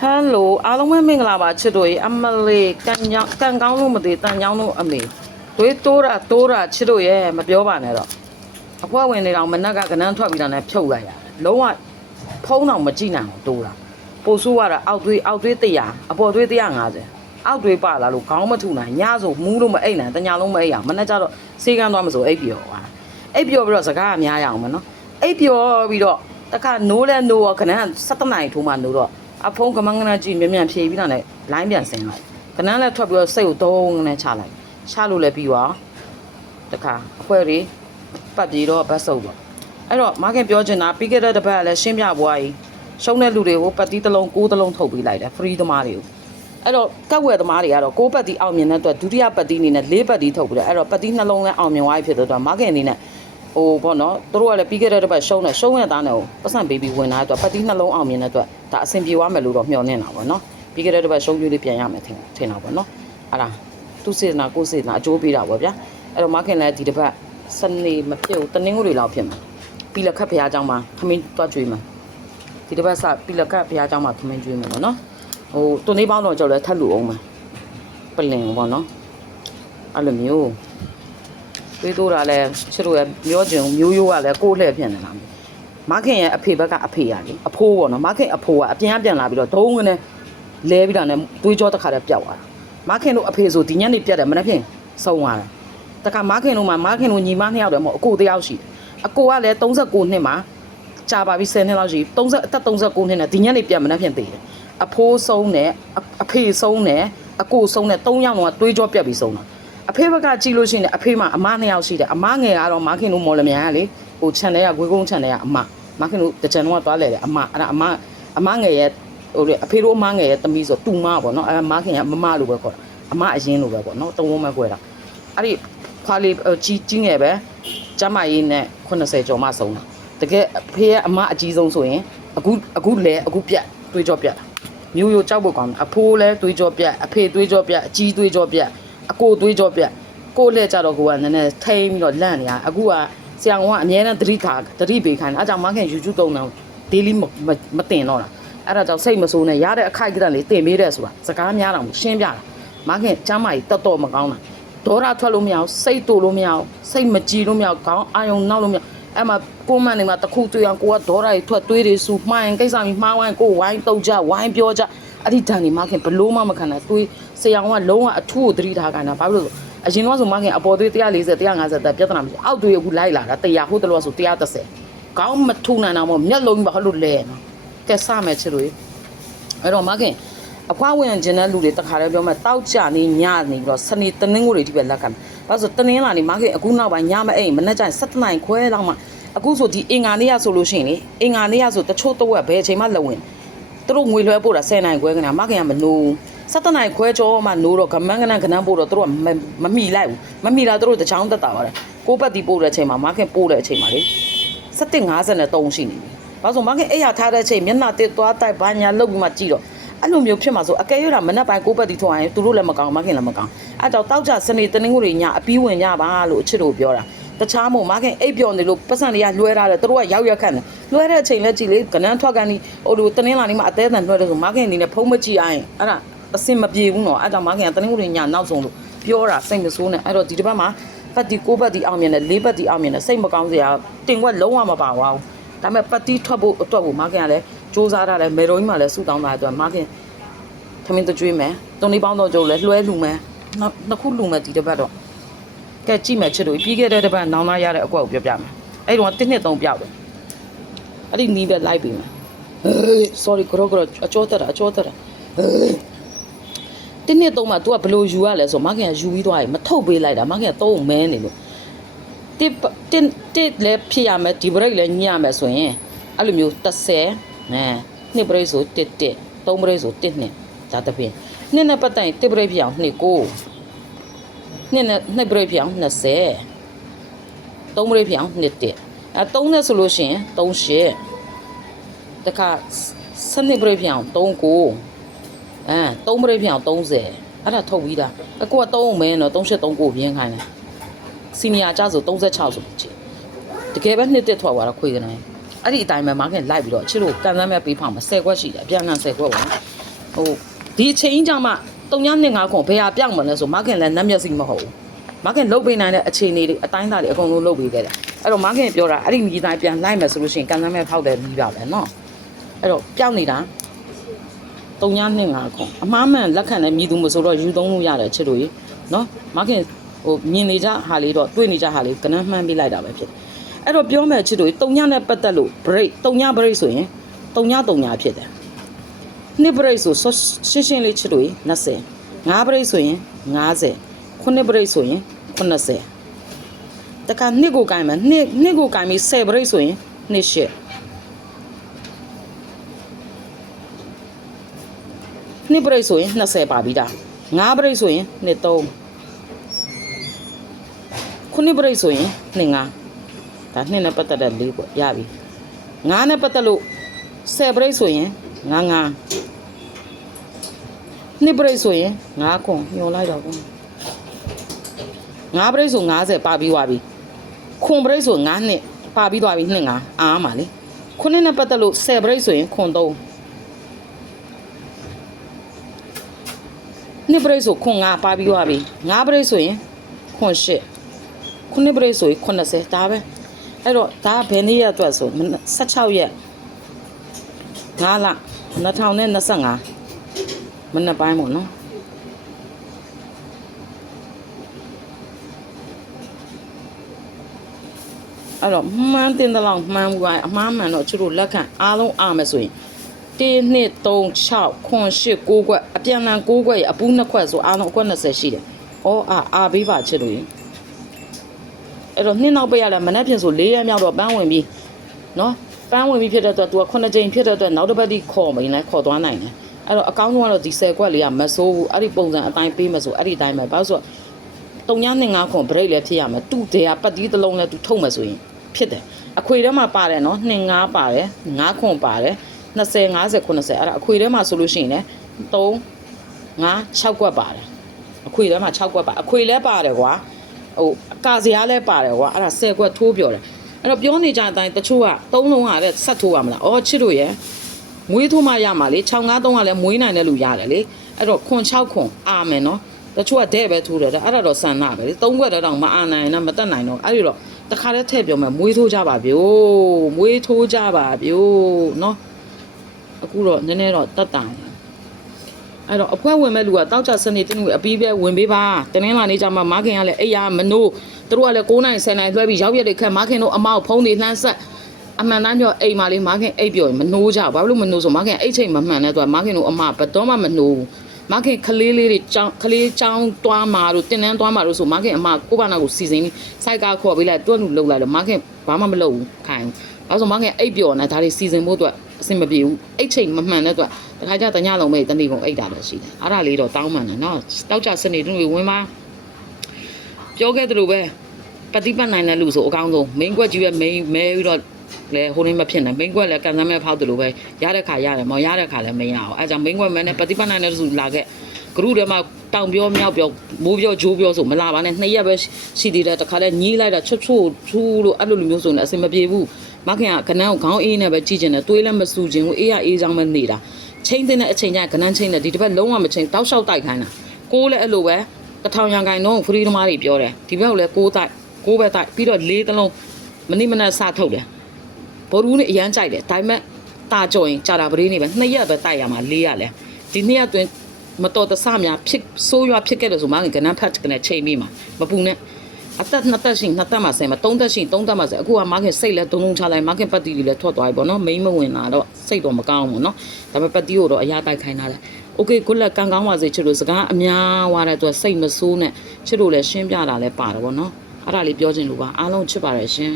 ဟယ်လိုအားလုံးပဲမင်္ဂလာပါချစ်တို့ရေအမလေးကန်ကြောင်ကန်ကောင်းလို့မသေးတန်ကြောင်းလို့အမေတွေးတိုးတာတိုးတာချစ်တို့ရဲ့မပြောပါနဲ့တော့အဖွဲဝင်နေတော့မနက်ကကနန်းထွက်ပြီးတော့လည်းဖြုတ်လိုက်ရတယ်လုံးဝဖုံးတော့မကြည့်နိုင်ဘူးတိုးတာပိုဆိုးရတာအောက်သွေးအောက်သွေး100အပေါ်သွေး150အောက်သွေးပါလာလို့ခေါင်းမထုနိုင်ညဆိုမူးလို့မအိပ်နိုင်တညာလုံးမအိပ်အောင်မနေ့ကျတော့စေကန်းသွားမဆိုအိပ်ပြောသွားအိပ်ပြောပြီးတော့စကားအများရအောင်မနော်အိပ်ပြောပြီးတော့တခါနိုးလဲနိုးရောကနန်း7နာရီထိုးမှနိုးတော့ အဖုံးကမန်းကနကြည့်မြန်မြန်ဖြေပြီးတော့လည်းလိုင်းပြန်ဆင်းလိုက်ခဏလည်းထွက်ပြီးတော့စိတ်ကိုသုံးနဲ့ချလိုက်ချလို့လည်းပြီးသွားတခါအဖွဲတွေပတ်ပြီးတော့ဘတ်ဆုပ်တော့အဲ့တော့မာခင်ပြောချင်တာပြီးခဲ့တဲ့တစ်ပတ်ကလည်းရှင်းပြပွားကြီးရှုံးတဲ့လူတွေကိုပတ်တီးတစ်လုံးကိုးတစ်လုံးထုတ်ပေးလိုက်တယ် free သမားတွေကိုအဲ့တော့ကက်ဝယ်သမားတွေကတော့ကိုးပတ်တီးအောင်မြင်တဲ့အတွက်ဒုတိယပတ်တီးအနေနဲ့လေးပတ်တီးထုတ်ပြီးတော့အဲ့တော့ပတ်တီးနှလုံးလည်းအောင်မြင်သွားပြီဖြစ်တဲ့အတွက်မာခင်အနေနဲ့ ဟိုပေါ့နော်သူတို့ကလည်းပြီးခဲ့တဲ့တစ်ပတ်ရှုံးတယ်ရှုံးတဲ့သားနဲ့ကိုပတ်စံပေးပြီးဝင်လာတဲ့အတွက်ပတ်တီးနှလုံးအောင်မြင်တဲ့အတွက်ဒါအဆင်ပြေသွားမယ်လို့တော့မျှော်လင့်တာပေါ့နော်ပြီးခဲ့တဲ့တစ်ပတ်ရှုံးပြလေးပြန်ရမယ်ထင်ထင်တာပေါ့နော်အဲ့ဒါသူစေနာကိုစေနာအကျိုးပေးတာပေါ့ဗျာအဲ့တော့မာခင်လည်းဒီတစ်ပတ်စနေမဖြစ်ဘူးတနင်္ဂနွေလောက်ဖြစ်မှာပြီးလက်ခတ်ဖရားเจ้าမှာခမင်းတွားကြွေးမှာဒီတစ်ပတ်စပြီးလက်ခတ်ဖရားเจ้าမှာခမင်းကြွေးမှာပေါ့နော်ဟိုတုန်လေးပေါင်းတော့ကြောက်လဲထပ်လူအောင်မှာပလင်ပေါ့နော်အဲ့လိုမျိုး တွေးတိုးတာလဲချစ်တို့ရဲ့မျောကျင်မျိုးရိုးကလည်းကိုယ်လှည့်ဖြစ်နေတာမခင်ရဲ့အဖေဘက်ကအဖေရလေအဖိုးပေါ့နော်မခင်အဖိုးကအပြန်ပြန်လာပြီးတော့ဒုံးကနေလဲပြီးတာနဲ့တွေးကြောတစ်ခါတည်းပျောက်သွားတာမခင်တို့အဖေဆိုဒီညနေပြတ်တယ်မနေ့ဖြင့်ဆုံးသွားတာတခါမခင်တို့မှာမခင်တို့ညီမနှစ်ယောက်တည်းမဟုတ်အကိုတစ်ယောက်ရှိတယ်အကိုကလည်း39နှစ်မှာကြာပါပြီ10နှစ်လောက်ရှိ30အသက်39နှစ်နဲ့ဒီညနေပြတ်မနေ့ဖြင့်သေးတယ်အဖိုးဆုံးနဲ့အဖေဆုံးနဲ့အကိုဆုံးနဲ့၃ယောက်တော့တွေးကြောပြတ်ပြီးဆုံးတာ အဖေဘက်ကကြည့်လို့ရှိရင်အဖေမှာအမနှစ်ယောက်ရှိတယ်အမငယ်ကတော့မခင်တို့မော်လမြိုင်ကလေဟို channel ကဂွေးကုန်း channel ကအမမခင်တို့တကြံတော့သွားလဲတယ်အမအဲ့ဒါအမအမငယ်ရဲ့ဟိုလေအဖေတို့အမငယ်ရဲ့တမီးဆိုတူမပေါ့နော်အဲ့မခင်ကမမလို့ပဲခေါ်တာအမအရင်လို့ပဲပေါ့နော်သုံးဝန်းပဲခွဲတာအဲ့ဒီဖွာလေးကြီးကြီးငယ်ပဲကျမကြီးနဲ့80ကျော်မှဆုံးတာတကယ်အဖေရဲ့အမအကြီးဆုံးဆိုရင်အခုအခုလဲအခုပြတ်တွေးကြောပြတ်တာမျိုးရိုးကြောက်ဖို့ကောင်းတယ်အဖိုးလဲတွေးကြောပြတ်အဖေတွေးကြောပြတ်အကြီးတွေးကြောပြတ် အကိုသွေးကြောပြက်ကိုလက်ကြတော့ကိုကနည်းနည်းထိမ့်ပြီးတော့လန့်နေရအခုကဆရာကအများနဲ့သတိခါသတိပေးခိုင်းတယ်အဲကြောင့်မခင် YouTube တုံးတယ် daily မမတင်တော့တာအဲ့ဒါကြောင့်စိတ်မဆိုးနဲ့ရတဲ့အခိုက်ကတည်းကလေးတင်ပေးတယ်ဆိုတာစကားများတော့ရှင်းပြတာမခင်ကျမ်းမာကြီးတက်တော့မကောင်းတာဒေါရထွက်လို့မရအောင်စိတ်တူလို့မရအောင်စိတ်မကြည်လို့မရအောင်ခေါင်းအာယုံနောက်လို့မရအောင်အဲ့မှာကိုမန်နေမှာတစ်ခုတွေ့အောင်ကိုကဒေါရကြီးထွက်သွေးတွေစူမှိုင်းကိစ္စမီမှားဝိုင်းကိုဝိုင်းတုတ်ကြဝိုင်းပြောကြ အဲ့ဒီတန်နေမခင်ဘလို့မှမခံနိုင်သွေးဆရာကလုံးဝအထူးကိုသတိထားခိုင်းတာဘာဖြစ်လို့လဲအရင်တော့ဆိုမခင်အပေါ်သွေး140 150တက်ပြဿနာမရှိအောက်သွေးအခုလိုက်လာတာ100ဟုတ်တယ်လို့ဆို130ခေါင်းမထူနိုင်တော့မမျက်လုံးကြီးဘာလို့လဲနော်ကဲစမယ်ချစ်လို့အဲ့တော့မခင်အဖွားဝင်ခြင်းတဲ့လူတွေတခါတည်းပြောမှတောက်ကြနေညနေပြီးတော့စနေတနင်္ဂနွေဒီပဲလက်ခံဘာလို့ဆိုတနင်္လာနေမခင်အခုနောက်ပိုင်းညမအိမ်မနေ့ကျရင်7နိုင်ခွဲလောက်မှအခုဆိုဒီအင်္ဂါနေ့ရဆိုလို့ရှိရင်လေအင်္ဂါနေ့ရဆိုတချို့တော့ဘယ်အချိန်မှလဝင် သူတို့ငွေလွှဲပို့တာ10နိုင်ခွဲခဏမခင်ကမနိုး7နိုင်ခွဲကျော်မှနိုးတော့ကမန်းကနန်းကနန်းပို့တော့သူတို့ကမမီလိုက်ဘူးမမီလာသူတို့တချောင်းတက်တာပါတယ်ကိုပတ်တီပို့တဲ့အချိန်မှာမခင်ပို့တဲ့အချိန်မှာလေ753ရှိနေပြီဘာလို့ဆိုမခင်အဲ့ရထားတဲ့အချိန်မျက်နှာတစ်သွားတိုက်ဘာညာလုတ်ပြီးမှကြည့်တော့အဲ့လိုမျိုးဖြစ်မှာဆိုအကယ်၍တာမနက်ပိုင်းကိုပတ်တီထွားရင်သူတို့လည်းမကောင်းမခင်လည်းမကောင်းအဲ့တော့တောက်ကြစနေတနင်္ဂနွေညအပီးဝင်ကြပါလို့အချစ်တို့ပြောတာ တခြားမို့မခင်အိပ်ပျော်နေလို့ပတ်စံတွေကလွှဲထားတယ်သူတို့ကရောက်ရက်ခတ်တယ်လွှဲတဲ့အချိန်လည်းကြည့်လေကနန်းထွက်ကန်ဒီဟိုလိုတနင်္လာနေ့မှာအသေးအံလွှဲတယ်ဆိုမခင်အနေနဲ့ဖုံးမကြည့်အောင်အဲ့ဒါအစင်မပြေဘူးနော်အဲ့ကြောင့်မခင်ကတနင်္ဂနွေညနောက်ဆုံးလို့ပြောတာစိတ်မဆိုးနဲ့အဲ့တော့ဒီတစ်ပတ်မှာပတ်တီကိုပတ်တီအောင်မြင်တယ်လေးပတ်တီအောင်မြင်တယ်စိတ်မကောင်းစရာတင်ွက်လုံးဝမပါဘူးဒါပေမဲ့ပတ်တီထွက်ဖို့အတွက်ကိုမခင်ကလည်းစူးစမ်းထားတယ်မေတော်ကြီးမှလည်းဆူတောင်းတာအတွက်မခင်ထမင်းတကြွေးမယ်တုံလေးပေါင်းတော့ကျုပ်လည်းလွှဲလူမယ်နောက်နှစ်ခုလူမယ်ဒီတစ်ပတ်တော့ ကဲကြည့်မယ်ချစ်တို့ပြီးခဲ့တဲ့တစ်ပတ်နောင်သားရတဲ့အကွက်ကိုပြောပြမယ်အဲ့တော့တစ်နှစ်သုံးပြောက်တယ်အဲ့ဒီနီးပဲလိုက်ပြီမယ်ဟေး sorry ကရောကရောအချောတက်တာအချောတက်တာဟေးတင်းနှစ်သုံးမှာ तू ကဘလို့ယူရလဲဆိုမခင်ကယူပြီးသွားရင်မထုတ်ပေးလိုက်တာမခင်ကသုံးမဲနေလို့တစ်တစ်တစ်လည်းဖြစ်ရမယ်ဒီ break လည်းညှရမယ်ဆိုရင်အဲ့လိုမျိုး30နဲနှစ် break ဆိုတစ်တစ်3 break ဆိုတစ်နှစ်ဒါတပင်းနှစ်နဲ့ပတ်တိုင်တစ် break ဖြစ်အောင်နှစ်ကို နှစ်နဲ့နှစ် break ဖြစ်အောင်20 3 break ဖြစ်အောင်နှစ်တစ်အဲ3နဲ့ဆိုလို့ရှိရင်38တခါ7 break ဖြစ်အောင်3ကိုအဲ3 break ဖြစ်အောင်30အဲ့ဒါထုတ်ပြီးသားအကူက3အောင်မင်းတော့38 3ကိုပြင်းခိုင်းတယ်စီနီယာကျဆို36ဆိုကြည့်တကယ်ပဲနှစ်တက်ထွက်သွားတာခွေကနေအဲ့ဒီအတိုင်းပဲမားခင်လိုက်ပြီးတော့အချစ်တို့ကန်စမ်းမဲ့ပေးဖောက်မှာ10ခွက်ရှိတယ်အပြန်အလှန်10ခွက်ပါနော်ဟိုဒီအချိန်ကြောင့်မှ 3925ခုဘယ်ဟာပြောင်းမလဲဆိုမခင်လည်းနတ်မျက်စိမဟုတ်ဘူးမခင်လုတ်ပေးနိုင်တဲ့အခြေအနေတွေအတိုင်းအတာတွေအကုန်လုံးလုတ်ပေးခဲ့တယ်အဲ့တော့မခင်ပြောတာအဲ့ဒီမိသားပြန်လိုက်မယ်ဆိုလို့ရှိရင်ကန်ဆန်းမဲ့ဖောက်တယ်ပြီးပါပဲနော်အဲ့တော့ပြောင်းနေတာ3925ခုအမှားမှန်လက်ခံတဲ့မြည်သူမဆိုတော့ယူသုံးလို့ရတယ်ချစ်တို့ရေနော်မခင်ဟိုမြင်နေကြဟာလေးတော့တွေ့နေကြဟာလေးကနန်းမှန်းပေးလိုက်တာပဲဖြစ်အဲ့တော့ပြောမယ်ချစ်တို့တုံညနဲ့ပတ်သက်လို့ break တုံည break ဆိုရင်တုံညတုံညဖြစ်တယ် နှစ်ပရိတ်ဆိုရှင်းရှင်းလေးချစ်လို့20ငါးပရိတ်ဆိုရင်50ခုနှစ်ပရိတ်ဆိုရင်80တခါနှစ်ကိုကင်မယ်နှစ်နှစ်ကိုကင်ပြီး10ပရိတ်ဆိုရင်နှစ်ရှစ်နှစ်ပရိတ်ဆိုရင်20ပါပြီဒါငါးပရိတ်ဆိုရင်နှစ်3ခုနှစ်ပရိတ်ဆိုရင်နှစ်5ဒါနှစ်နဲ့ပတ်သက်တဲ့၄ပေါ့ရပြီငါးနဲ့ပတ်သက်လို့10ပရိတ်ဆိုရင် ငါးငါးနှစ်ပရိတ်ဆိုရင်9ခွန်ညော်လိုက်တော့ကွာ9ပရိတ်ဆို90ပါပြီးသွားပြီခွန်ပရိတ်ဆို9နှစ်ပါပြီးသွားပြီနှစ်9အားမှာလေခုနှစ်နဲ့ပတ်သက်လို့10ပရိတ်ဆိုရင်ခွန်3နှစ်ပရိတ်ဆိုခွန်9ပါပြီးသွားပြီ9ပရိတ်ဆိုရင်ခွန်8ခုနှစ်ပရိတ်ဆိုရင်80ဒါပဲအဲ့တော့ဒါကဘယ်နေ့ရက်အတွက်ဆို16ရက် 9လ2025မနေ့ပိုင်းပေါ့နော်အဲ့တော့မှန်းတင်တဲ့လောက်မှန်းမှုကအမှားမှန်တော့သူတို့လက်ခံအားလုံးအားမယ်ဆိုရင်1 2 3 6 9 8 9ခွက်အပြန်လန်9ခွက်ရအပူး2ခွက်ဆိုအားလုံးအခွက်20ရှိတယ်။အော်အာအားပေးပါချစ်လို့ရင်အဲ့တော့နှစ်နောက်ပိတ်ရလဲမနေ့ပြင်ဆို၄ရက်မြောက်တော့ပန်းဝင်ပြီးနော် ပန်းဝင်ပြီးဖြစ်တဲ့အတွက် तू က9ကြိမ်ဖြစ်တဲ့အတွက်နောက်တစ်ပတ်ဒီခေါ်မင်းလဲခေါ်သွားနိုင်တယ်။အဲ့တော့အကောင်းဆုံးကတော့ဒီ10ခွက်လေးကမဆိုးဘူးအဲ့ဒီပုံစံအတိုင်းပေးမဆိုအဲ့ဒီအတိုင်းပဲဘာလို့ဆိုတော့တုံညနှစ်ငါခွန် break လည်းဖြစ်ရမယ်တူတယ်ကပတ်တီးတစ်လုံးလည်းသူထုတ်မယ်ဆိုရင်ဖြစ်တယ်အခွေထဲမှာပါတယ်နော်နှစ်ငါပါတယ်ငါခွန်ပါတယ်20 50 90အဲ့ဒါအခွေထဲမှာဆိုလို့ရှိရင်လည်း3 5 6ကွက်ပါတယ်အခွေထဲမှာ6ကွက်ပါအခွေလည်းပါတယ်ကွာဟိုအကာစရာလည်းပါတယ်ကွာအဲ့ဒါ10ကွက်ထိုးပြောတယ် အဲ့တော့ပြောနေကြတဲ့အတိုင်းတချို့က3လုံးကလည်းဆက်ထိုးရမလားအော်ချစ်တို့ရဲ့မွေးထိုးမှရမှာလေ653ကလည်းမွေးနိုင်တဲ့လူရတယ်လေအဲ့တော့ခွန်6ခွန်အာမယ်နော်တချို့ကတဲ့ပဲထိုးတယ်အဲ့ဒါတော့ဆန္ဒပဲလေ၃ခွက်တော့မအာနိုင်တော့မတက်နိုင်တော့အဲ့ဒီတော့တခါတည်းထည့်ပြောမယ်မွေးထိုးကြပါဗျို့မွေးထိုးကြပါဗျို့နော်အခုတော့နည်းနည်းတော့တက်တာတယ် အဲ့တော့အဖွဲဝင်မဲ့လူကတောက်ကြစနေတင်းကိုအပီးပဲဝင်ပေးပါတနင်္လာနေ့ကျမှမားခင်ကလည်းအိယာမနိုးသူတို့ကလည်း9နိုင်10နိုင်လွှဲပြီးရောက်ရက်တွေခက်မားခင်တို့အမောက်ဖုံးနေလှမ်းဆက်အမှန်တမ်းပြောအိမ်မှာလေးမားခင်အိပ်ပြောရင်မနိုးကြဘာလို့မနိုးဆိုမားခင်အိတ်ချိန်မမှန်တဲ့အတွက်မားခင်တို့အမဘယ်တော့မှမနိုးဘူးမခင်ကလေးလေးတွေចောင်းကလေးចောင်းတွားမှာတို့တင်တန်းတွားမှာတို့ဆိုမခင်အမကိုဘာနာကိုစီစဉ်ပြီးစိုက်ကားခေါ်ပေးလိုက်တွန်းလူလှုပ်လိုက်တော့မခင်ဘာမှမလုပ်ဘူးခိုင်းအဲဆိုမခင်အိပ်ပျော်နေဒါတွေစီစဉ်ဖို့အတွက်အ ဆင်မပြေဘူးအိတ်ချိန်မမှန်တဲ့အတွက်တခါကျတညလုံးမဲ့တနေ့ကုန်အိတ်တာလည်းရှိတယ်အားဒါလေးတော့တောင်းမှန်တယ်နော်တောက်ကြစနေတို့တွေဝင်ပါပြောခဲ့သလိုပဲပฏิပတ်နိုင်တဲ့လူဆိုအကောင်းဆုံး main ကွက်ကြီးပဲ main မဲပြီးတော့လဲဟိုနေမဖြစ်နိုင် main ကွက်လည်းကန်ဆန်းမဲ့ဖောက်တယ်လို့ပဲရတဲ့ခါရတယ်မဟုတ်ရတဲ့ခါလည်းမရအောင်အဲကြောင့် main ကွက်မဲနဲ့ပฏิပတ်နိုင်တဲ့လူလာခဲ့ဂရုထဲမှာတောင်ပြောမြောက်ပြောမိုးပြောဂျိုးပြောဆိုမလာပါနဲ့နှစ်ရက်ပဲရှိသေးတယ်တခါလဲညီးလိုက်တာချွတ်ချွတ်ထူးလို့အဲ့လိုလိုမျိုးဆိုနေအဆင်မပြေဘူး မခင်ကကနန်းကိုခေါင်းအေးနဲ့ပဲကြည့်ကျင်တယ်တွေးလည်းမဆူခြင်းဘူးအေးရအေးချောင်းပဲနေတာချိန်တဲ့အချိန်ကျကနန်းချိန်တဲ့ဒီတစ်ပတ်လုံးဝမချိန်တောက်လျှောက်တိုက်ခိုင်းတာကိုလည်းအဲ့လိုပဲတထောင်ရန်ကိုင်တော့ဖရီသမားတွေပြောတယ်ဒီဘက်ကလည်းကိုတိုက်ကိုပဲတိုက်ပြီးတော့လေးသလုံးမနိမနက်စထုတ်တယ်ဘောရူးနဲ့အရန်ကြိုက်တယ်ဒါပေမဲ့တာကြော်ရင်ကြာတာပရင်းနေပဲနှစ်ရက်ပဲတိုက်ရမှာလေးရလဲဒီနှစ်ရက်တွင်မတော်တဆများဖြစ်ဆိုးရွားဖြစ်ခဲ့တယ်ဆိုမှကနန်းဖတ်ကနေချိန်မိမှာမပူနဲ့ အသက်နှစ်သက်ရှိနှစ်သက်မှဆယ်မှာသုံးသက်ရှိသုံးသက်မှဆယ်အခုက market စိတ်လဲသုံးလုံးချလိုက် market ပတ်တီတွေလဲထွက်သွားပြီပေါ့နော် main မဝင်လာတော့စိတ်တော့မကောင်းဘူးနော်ဒါပေမဲ့ပတ်တီကိုတော့အရတိုက်ခိုင်းတာလဲ okay ကိုလက်ကံကောင်းပါစေချစ်တို့စကားအများဝါတဲ့သူစိတ်မဆိုးနဲ့ချစ်တို့လဲရှင်းပြတာလဲပါတယ်ပေါ့နော်အဲ့ဒါလေးပြောချင်လို့ပါအားလုံးချစ်ပါတယ်ရှင်